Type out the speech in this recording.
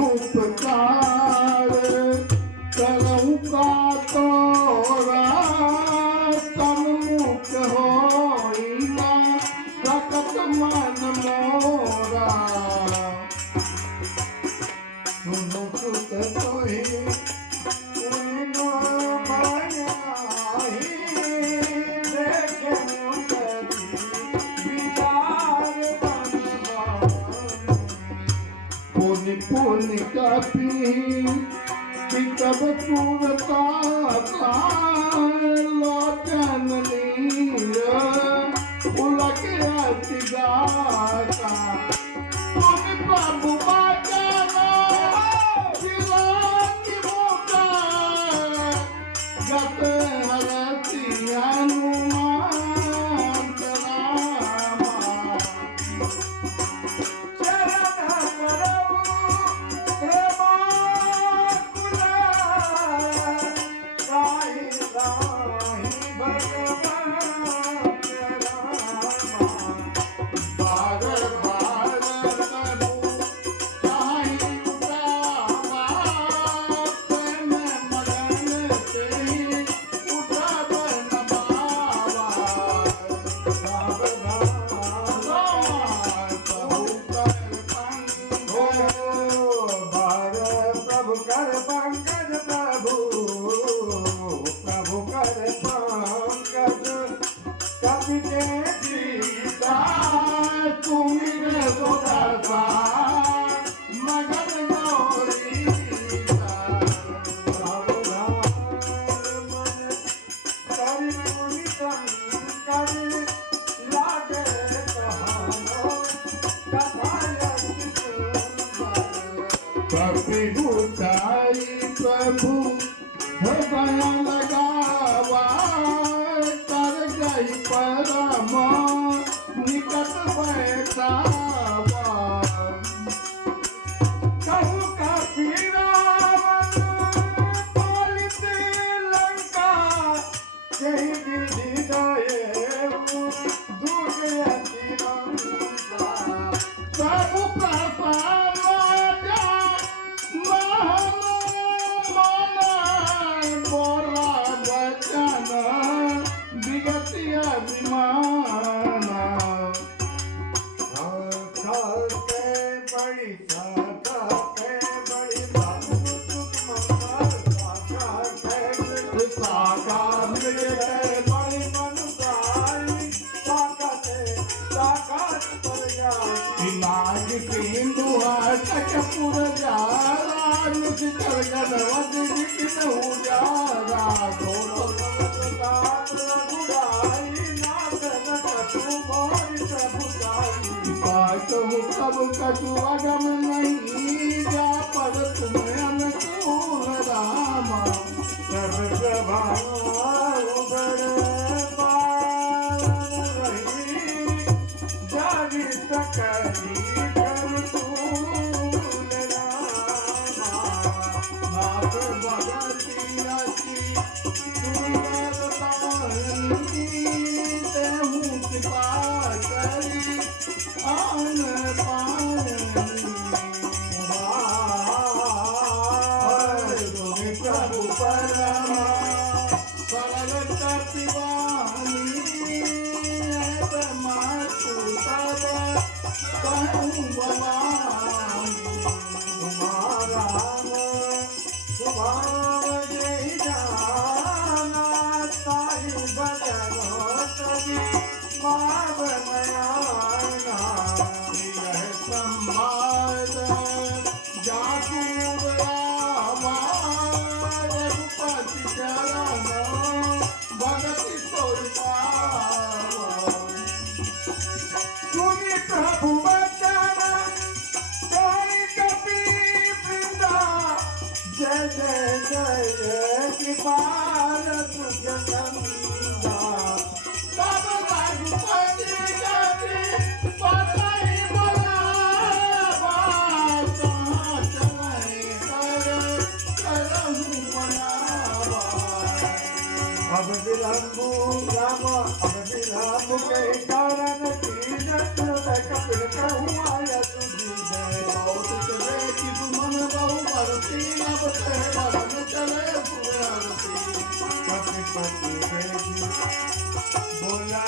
उपकार करऊँ का तोरा तन मुक्त होइना सकत मन मोरा सुनो सुत तोहि उनो मायाही देखे मुक्ति विचार पुनि पुनि कपि पितब पूरता लोचन नीर उलक अति गाता पुनि प्रभु बचना विलाति मुका गत हरति हनुमान रामा प्रभु भगवान लगावा कर गई परम निकट बैठावा कहूँ का पीरावन पालित लंका यही विधि दये दुर्गति लंका प्रभु प्रसाद अभिमाना बड़ी कब कछु अगम नहीं जा पर तुम्हें अनुकूल रामा सब प्रभाव बड़े पावन रही जारी सकरी कर तूल रामा नाथ भगती आसी सुंदर तारनी तेहूँ कृपा करी आन प्रभु परमा सरल कपिवानी मातु तब कहूँ भवानी तुम्हारा स्वभाव जय जाना ताहि भजनो तभी माव मयाना यह संवाद जासूर रामा रघुपति चरण भगति तोर पावा सुनि प्रभु वचन कहि कपि वृंदा जय जय जय कृपाल सुजनंदा तब रघुपति गति पतई बुलावा कहाँ चले करहु मनावा अब विलंबु राम अब विलंबु के कारण तीरथ कपिल कहूँ आया तुझी जय बहुत चले कि तुमन बहु भरती अब ते भरन चले सुरती कपिपति बोला